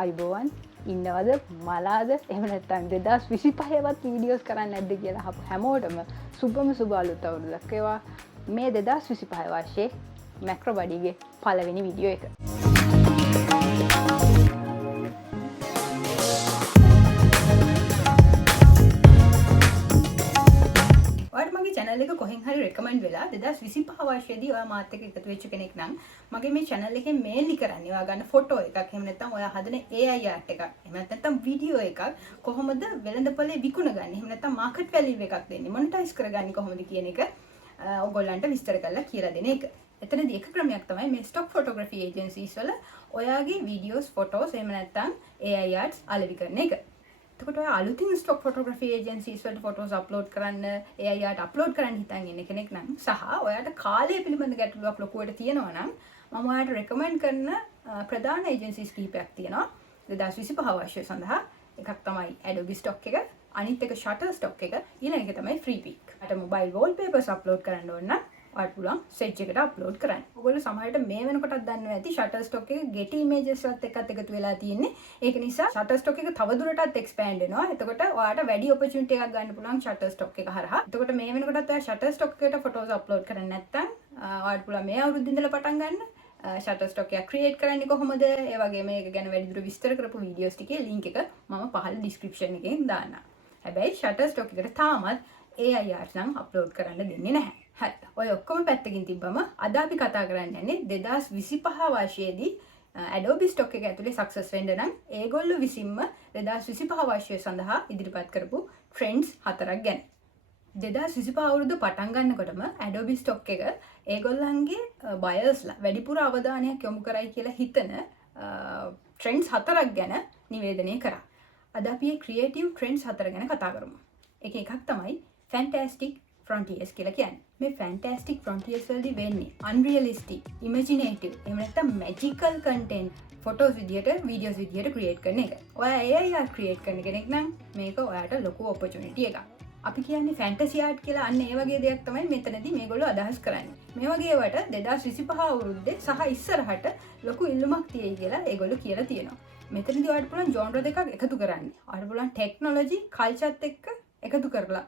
අයිබෝවන් ඉන්නවද මලාද එමනත්තන් 2025වත් වීඩියෝස් කරන්න නැද්ද කියලා හැමෝටම සුබම සුබ අලුත් අවුරුද්දක් වේවා. මේ 2025 වර්ෂයේ මැක්‍රෝ බඩිගේ පළවෙනි වීඩියෝ එක. channel එක කොහෙන් හරි recommend වෙලා 2025 වර්ෂයේදී ඔයා මාත් එක්ක එකතු වෙච්ච කෙනෙක් නම් මගේ මේ channel එකෙන් mainly කරන්නේ ඔයා ගන්න ෆොටෝ එකක් එහෙම නැත්නම් ඔයා හදන AI art එකක් එහෙම නැත්නම් වීඩියෝ එකක් කොහොමද වෙළඳපොලේ විකුණගන්නේ එහෙම නැත්නම් market value එකක් දෙන්නේ monetize කරගන්නේ කොහොමද කියන එක ඔයගොල්ලන්ට විස්තර කරලා කියලා දෙන එක. එතනදී එක ක්‍රමයක් තමයි මේ stock photography agencies වල ඔයාගේ videos photos එහෙම නැත්නම් AI arts අලෙවි කරන එක. එතකොට ඔය අලුතින් ස්ටොක් ෆොටෝග්‍රැෆි ඒජන්සීස් වලට ෆොටෝස් අප්ලෝඩ් කරන්න AI art අප්ලෝඩ් කරන්න හිතන් ඉන්න කෙනෙක් නම් සහ ඔයාට කාලය පිළිබඳ ගැටලුවක් ලොකුවට තියෙනවා නම් මම ඔයාට රෙකමන්ඩ් කරන ප්‍රධාන ඒජන්සීස් කිහිපයක් තියෙනවා 2025 වර්ෂය සඳහා. එකක් තමයි Adobe Stock එක, අනිත් එක Shutterstock එක, ඊළඟ එක තමයි Freepik. අට මොබයිල් wallpapers අප්ලෝඩ් කරන්න ඕන නම් ඔයාට පුළුවන් Sedge එකට අප්ලෝඩ් කරන්න. ඔයගොල්ලෝ සමහරවිට මේ වෙනකොටත් දන්නවා ඇති Shutterstock එක Getty Images එකත් එක්කත් එකතු වෙලා තියෙන්නේ. ඒක නිසා Shutterstock එක තවදුරටත් expand වෙනවා. එතකොට ඔයාට වැඩි opportunity එකක් ගන්න පුළුවන් Shutterstock එක හරහා. එතකොට මේ වෙනකොටත් ඔයා Shutterstock එකට photos upload කරන්නේ නැත්නම් ඔයාට පුළුවන් මේ අවුරුද්දේ ඉඳලා පටන් ගන්න. Shutterstock එක create කරන්නේ කොහොමද? ඒ වගේම මේක ගැන වැඩිදුර විස්තර කරපු videos ටිකේ link එක මම පහළ description එකෙන් දාන්නම්. හැබැයි Shutterstock එකට තාමත් AI art නම් upload කරන්න දෙන්නේ නැහැ. හරි. ඔය ඔක්කොම පැත්තකින් තිබ්බම අද අපි කතා කරන්න යන්නේ 2025 වර්ෂයේදී Adobe Stock එක ඇතුලේ success වෙන්න නම් ඒගොල්ලෝ විසින්ම 2025 වර්ෂය සඳහා ඉදිරිපත් කරපු trends 4ක් ගැන. 2025 අවුරුද්ද පටන් ගන්නකොටම Adobe Stock එක ඒගොල්ලන්ගේ buyers ලා වැඩිපුර අවධානයක් යොමු කරයි කියලා හිතන trends 4ක් ගැන නිවේදනය කරා. අද අපි මේ creative trends 4 ගැන කතා කරමු. එකක් තමයි fantastic frontiers කියලා කියන්නේ. මේ fantastic frontiers වලදී වෙන්නේ unrealistic, imaginative, එහෙම නැත්නම් magical content photos විදියට, videos විදියට create කරන එක. ඔයා AI art create කරන කෙනෙක් නම් මේක ඔයාට ලොකු opportunity එකක්. අපි කියන්නේ fantasy art කියලා අන්න ඒ වගේ දෙයක් තමයි මෙතනදී මේගොල්ලෝ අදහස් කරන්නේ. මේ වගේ ඒවට 2025 අවුරුද්දේ සහ ඉස්සරහට ලොකු ඉල්ලුමක් තියෙයි කියලා ඒගොල්ලෝ කියලා තියෙනවා. මෙතනදී ඔයාලට පුළුවන් genre දෙකක් එකතු කරන්න. ඔයාලට පුළුවන් technology, culture එක්ක එකතු කරලා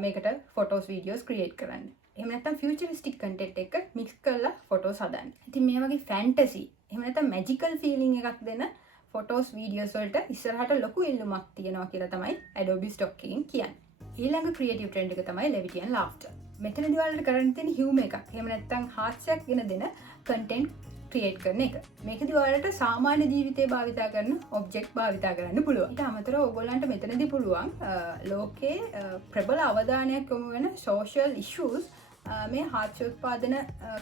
මේකට photos videos create කරන්න. එහෙම නැත්නම් futuristic content එක mix කරලා photos හදන්න. ඉතින් මේ වගේ fantasy එහෙම නැත්නම් magical feeling එකක් දෙන photos videos වලට ඉස්සරහට ලොකු ඉල්ලුමක් තියෙනවා කියලා තමයි Adobe Stock එකෙන් කියන්නේ. ඊළඟ creative trend එක තමයි levity and laughter. මෙතනදී ඔයාලට කරන්න තියෙන humor එකක්. එහෙම නැත්නම් හාස්‍යයක් ගෙන දෙන content ක්‍රියේට් කරන එක. මේකදී ඔයාලට සාමාන්‍ය ජීවිතේ භාවිතා කරන ඔබ්ජෙක්ට් භාවිතා කරන්න පුළුවන්. ඊට අමතරව ඔයගොල්ලන්ට මෙතනදී පුළුවන් ලෝකේ ප්‍රබල අවධානයක් යොමු වෙන social issues මේ හාස්‍යෝත්පාදන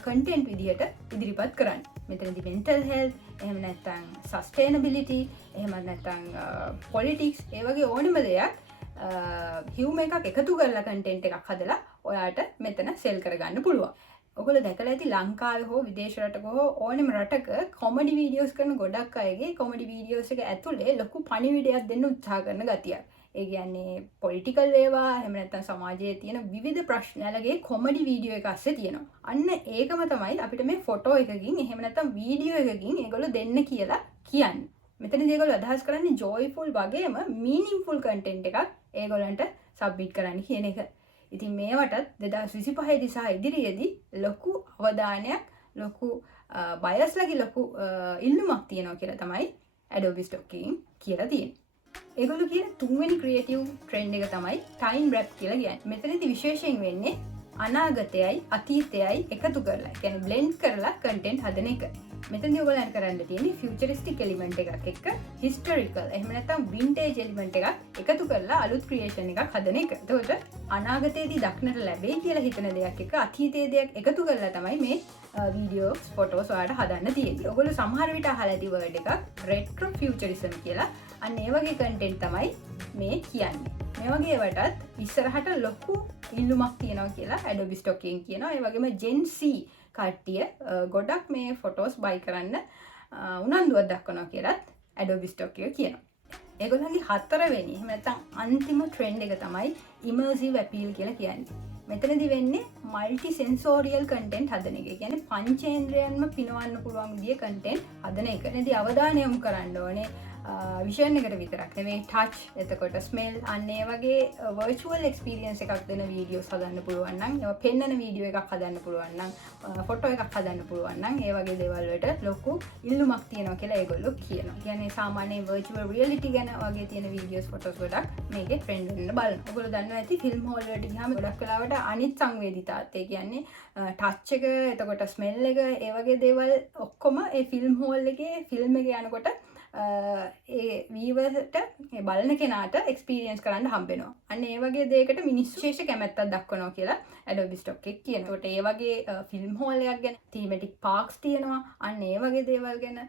content විදිහට ඉදිරිපත් කරන්න. මෙතනදී mental health, එහෙම නැත්නම් sustainability, එහෙම නැත්නම් politics, ඒ වගේ ඕනෙම දෙයක් humor එකක් එකතු කරලා content එකක් හදලා ඔයාට මෙතන sell කරගන්න පුළුවන්. ඔගොල්ලෝ දැකලා ඇති ලංකාවේ හෝ විදේශ රටක හෝ ඕනෙම රටක කොමඩි වීඩියෝස් කරන ගොඩක් අයගේ කොමඩි වීඩියෝස් එක ඇතුලේ ලොකු පණිවිඩයක් දෙන්න උත්සාහ කරන ගතියක්. ඒ කියන්නේ පොලිටිකල් ඒවා එහෙම නැත්නම් සමාජයේ තියෙන විවිධ ප්‍රශ්නලගේ කොමඩි වීඩියෝ එක ඇස්සේ තියෙනවා. අන්න ඒකම තමයි අපිට මේ ෆොටෝ එකකින් එහෙම නැත්නම් වීඩියෝ එකකින් ඒගොල්ලෝ දෙන්න කියලා කියන්නේ. මෙතනදී ඒගොල්ලෝ අදහස් කරන්නේ joyful වගේම meaningful content එකක් ඒගොල්ලන්ට submit කරන්න කියන එක. ඉතින් මේවටත් 2025 සහ ඉදිරියේදී ලොකු අවධානයක් ලොකු බයස්ලගේ ලොකු ඉල්ලුමක් තියෙනවා කියලා තමයි Adobe Stock එකෙන් කියලා තියෙන්නේ. ඒගොල්ලෝ කියන තුන්වෙනි ක්‍රියේටිව් ට්‍රෙන්ඩ් එක තමයි time wrap කියලා කියන්නේ. මෙතනදී විශේෂයෙන් වෙන්නේ අනාගතයයි අතීතයයි එකතු කරලා, ඒ කියන්නේ blend කරලා content හදන එක. මෙතනදී ඔයගොල්ලන් කරන්න තියෙන්නේ futuristic element එකක් එක්ක historical එහෙම නැත්නම් vintage element එකක් එකතු කරලා අලුත් creation එකක් හදන එක. එතකොට අනාගතයේදී දක්නට ලැබෙයි කියලා හිතන දෙයක් එක්ක අතීතයේ දෙයක් එකතු කරලා තමයි මේ videos photos ඔයාලට හදන්න තියෙන්නේ. ඔයගොල්ලෝ සමහර විට අහලා ඇති word එකක් retro futurism කියලා. අන්න ඒ වගේ content තමයි මේ කියන්නේ. මේ වගේ ඒවටත් ඉස්සරහට ලොකු ඉල්ලුමක් තියෙනවා කියලා Adobe Stock එකෙන් කියනවා. ඒ වගේම Gen Z කට්ටිය ගොඩක් මේ ෆොටෝස් බයි කරන්න උනන්දුවක් දක්වනවා කියලත් Adobe Stock එක කියනවා. ඒගොල්ලන්ගේ හතරවෙනි එහෙම නැත්නම් අන්තිම ට්‍රෙන්ඩ් එක තමයි immersive appeal කියලා කියන්නේ. මෙතනදී වෙන්නේ multi sensorial content හදන එක. ඒ කියන්නේ පංචේන්ද්‍රයන්ම පිනවන්න පුළුවන් විදිය content හදන එක. එතනදී අවධානය යොමු කරන්න ඕනේ විෂන් එකට විතරක් නෙවෙයි ටච් එතකොට ස්මෙල් අන්න ඒ වගේ වර්චුවල් එක්ස්පීරියන්ස් එකක් දෙන වීඩියෝස් හදන්න පුළුවන් නම් ඒවා පෙන්නන වීඩියෝ එකක් හදන්න පුළුවන් නම් ෆොටෝ එකක් හදන්න පුළුවන් නම් ඒ වගේ දේවල් වලට ලොකු ඉල්ලුමක් තියෙනවා කියලා ඒගොල්ලෝ කියනවා. කියන්නේ සාමාන්‍යයෙන් වර්චුවල් රියැලිටි ගැන වගේ තියෙන වීඩියෝස් ෆොටෝස් ගොඩක් මේකේ ට්‍රෙන්ඩ් වෙන්න බලනවා. ඔයගොල්ලෝ දන්නවා ඇති ෆිල්ම් හෝල් වලට ගියාම ගොඩක් වෙලාවට අනිත් සංවේදීතාවත් ඒ කියන්නේ ටච් එක එතකොට ස්මෙල් එක ඒ වගේ දේවල් ඔක්කොම ඒ ෆිල්ම් හෝල් එකේ ෆිල්ම් එක යනකොට ඒ වීවර්ට බලන කෙනාට එක්ස්පීරියන්ස් කරන්න හම්බෙනවා. අන්න ඒ වගේ දෙයකට මිනිස්සු විශේෂ කැමැත්තක් දක්වනවා කියලා Adobe Stock එක කියනවා. ඒකට ඒ වගේ ෆිල්ම් හෝල් එකක් ගැන thematic parks තියෙනවා. අන්න ඒ වගේ දේවල් ගැන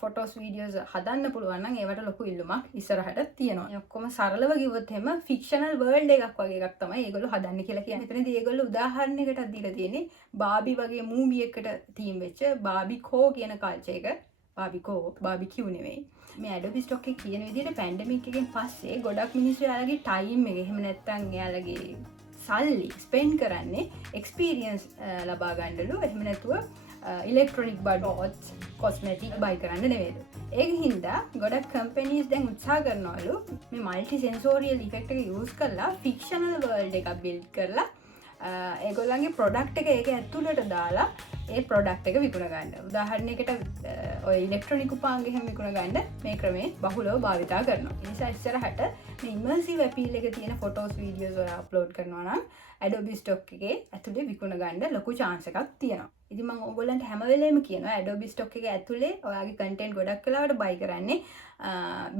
ෆොටෝස් වීඩියෝස් හදන්න පුළුවන් නම් ඒවට ලොකු ඉල්ලුමක් ඉස්සරහට තියෙනවා. ඒ ඔක්කොම සරලව කිව්වොත් එහෙම ෆික්ෂනල් වර්ල්ඩ් එකක් වගේ එකක් තමයි ඒගොල්ලෝ හදන්න කියලා කියන්නේ. එතනදී ඒගොල්ලෝ උදාහරණයකටත් දීලා තියෙන්නේ බාබි වගේ මූවි එකකට තීම් වෙච්ච බාබි කෝ කියන කල්චර් එක. බාබිකියු නෙවෙයි. මේ Adobe Stock එක කියන විදිහට පැන්ඩමික් එකෙන් පස්සේ ගොඩක් මිනිස්සු යාලගේ ටයිම් එක එහෙම නැත්නම් යාලගේ සල්ලි ස්පෙන්ඩ් කරන්නේ එක්ස්පීරියන්ස් ලබා ගන්නලු. එහෙම නැතුව ඉලෙක්ට්‍රොනික් බඩෝට්ස් කොස්මෙටික් බයි කරන්න නෙවෙයි. ඒක හින්දා ගොඩක් කම්පැනිස් දැන් උත්සාහ කරනවලු මේ මල්ටි සෙන්සෝරියල් ඉෆෙක්ට් එක යූස් කරලා ෆික්ෂනල් වර්ල්ඩ් එකක් බිල්ඩ් කරලා ඒගොල්ලන්ගේ ප්‍රොඩක්ට් එක ඒක ඇතුළට දාලා ඒ ප්‍රොඩක්ට් එක විකුණ ගන්න. උදාහරණයකට ඔය ඉලෙක්ට්‍රොනික උපාංග එහෙම විකුණ ගන්න මේ ක්‍රමේ බහුලව භාවිතා කරනවා. ඒ නිසා ඉස්සරහට මේ ඉමර්සිව් අපීල් එක තියෙන ෆොටෝස් වීඩියෝස් වල අප්ලෝඩ් කරනවා නම් Adobe Stock එකේ ඇතුලේ විකුණ ගන්න ලොකු chance එකක් තියෙනවා. ඉතින් මම ඕගොල්ලන්ට හැම වෙලේම කියනවා Adobe Stock එක ඇතුලේ ඔයාගේ content ගොඩක් වෙලාවට buy කරන්නේ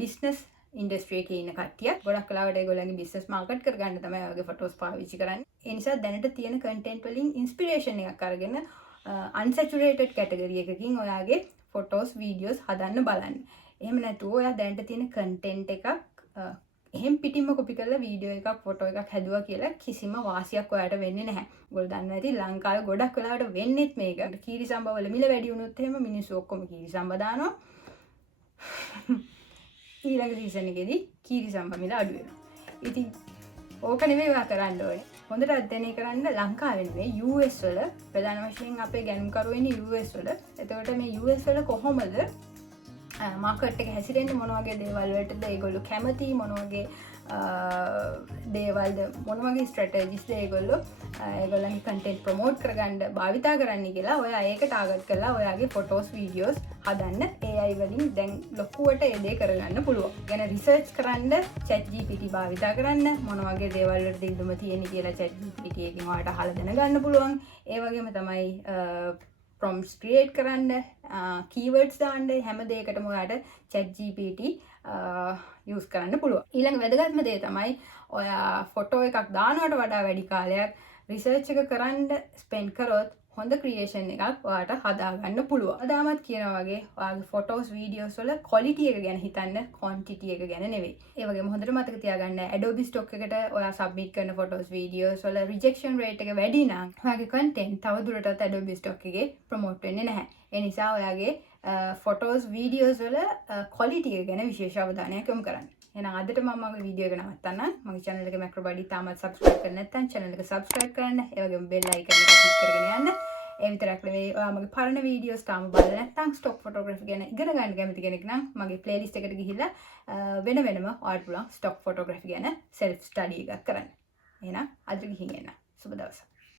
business ඉන්ඩස්ට්‍රි එකේ ඉන්න කට්ටිය. ගොඩක් වෙලාවට ඒගොල්ලන්ගේ බිස්නස් මාකට් කරගන්න තමයි ඔයගේ ෆොටෝස් පාවිච්චි කරන්නේ. ඒ නිසා දැනට තියෙන කන්ටෙන්ට් වලින් ඉන්ස්පිරේෂන් එකක් අරගෙන unsaturated category එකකින් ඔයාගේ ෆොටෝස් වීඩියෝස් හදන්න බලන්න. එහෙම නැතුව ඔයා දැනට තියෙන කන්ටෙන්ට් එකක් එහෙම පිටින්ම කොපි කරලා වීඩියෝ එකක් ෆොටෝ එකක් හැදුවා කියලා කිසිම වාසියක් ඔයාට වෙන්නේ නැහැ. ඔයගොල්ලෝ දන්නවා ඇති ලංකාවේ ගොඩක් වෙලාවට වෙන්නේත් මේක. කීරිසම්බ වල මිල වැඩි වුණොත් එහෙම මිනිස්සු ඔක්කොම කීරිසම්බ දානවා. ඊළඟ සීසන් එකේදී කීරිසම්බ මිල අඩු වෙනවා. ඉතින් ඕක නෙවෙයි ඔයා කරන්න ඕනේ. හොඳට අධ්‍යයනය කරන්න ලංකාවේ නෙවෙයි US වල ප්‍රධාන වශයෙන් අපේ ගැනුම්කරු වෙන්නේ US වල. එතකොට මේ US වල කොහොමද මාකට් එක හැසිරෙන්නේ මොන වගේ දේවල් වලටද ඒගොල්ලෝ කැමති මොන වගේ දේවල්ද මොන වගේ ස්ට්‍රැටජිස්ද ඒගොල්ලෝ ඒගොල්ලන්ගේ කන්ටෙන්ට් ප්‍රොමෝට් කරගන්න භාවිතා කරන්න කියලා ඔයා ඒක ටාගට් කරලා ඔයාගේ ෆොටෝස් වීඩියෝස් හදන්න AI වලින් දැන් ලොකුවට ඒ දේ කරගන්න පුළුවන්. ගැන රිසර්ච් කරන්න ChatGPT භාවිතා කරන්න මොන වගේ දේවල් වලට ඉල්ලුම තියෙන්නේ කියලා ChatGPT එකෙන් ඔයාලට අහලා දැනගන්න පුළුවන්. ඒ වගේම තමයි prompts create කරන්න keywords දාන්න හැම දෙයකටම ඔයාලට ChatGPT use කරන්න පුළුවන්. ඊළඟ වැදගත්ම දේ තමයි ඔයා ෆොටෝ එකක් දානවට වඩා වැඩි කාලයක් රිසර්ච් එක කරන්න ස්පෙන්ඩ් කරොත් හොඳ ක්‍රියේෂන් එකක් ඔයාට හදාගන්න පුළුවන්. අදාමත් කියනවා වගේ ඔයාගේ ෆොටෝස් වීඩියෝස් වල ක්වොලිටි එක ගැන හිතන්න ක්වොන්ටිටි එක ගැන නෙවෙයි. ඒ වගේම හොඳට මතක තියාගන්න Adobe Stock එකට ඔයා සබ්මිට් කරන ෆොටෝස් වීඩියෝස් වල රිජෙක්ෂන් රේට් එක වැඩි නම් ඔයාගේ කන්ටෙන්ට් තව දුරටත් Adobe Stock එකේ ප්‍රොමෝට් වෙන්නේ නැහැ. ඒ නිසා ඔයාගේ ෆොටෝස් වීඩියෝස් වල ක්වොලිටි එක ගැන විශේෂ අවධානයක් යොමු කරන්න. එහෙනම් අදට මම මගේ වීඩියෝ එක නවත්තන්නම්. මගේ channel එක Macrobody තාමත් subscribe කරලා නැත්නම් channel එක subscribe කරන්න. ඒ වගේම bell icon එක click කරගෙන යන්න. ඒ විතරක් නෙවෙයි ඔයා මගේ පරණ වීඩියෝස් තාම බලලා නැත්නම් stock photography ගැන ඉගෙන ගන්න කැමති කෙනෙක් නම් මගේ playlist එකට ගිහිල්ලා වෙන වෙනම ඔයාලට පුළුවන් stock photography ගැන self study එකක් කරන්න. එහෙනම් අදට ගිහින් එන්න. සුබ දවසක්.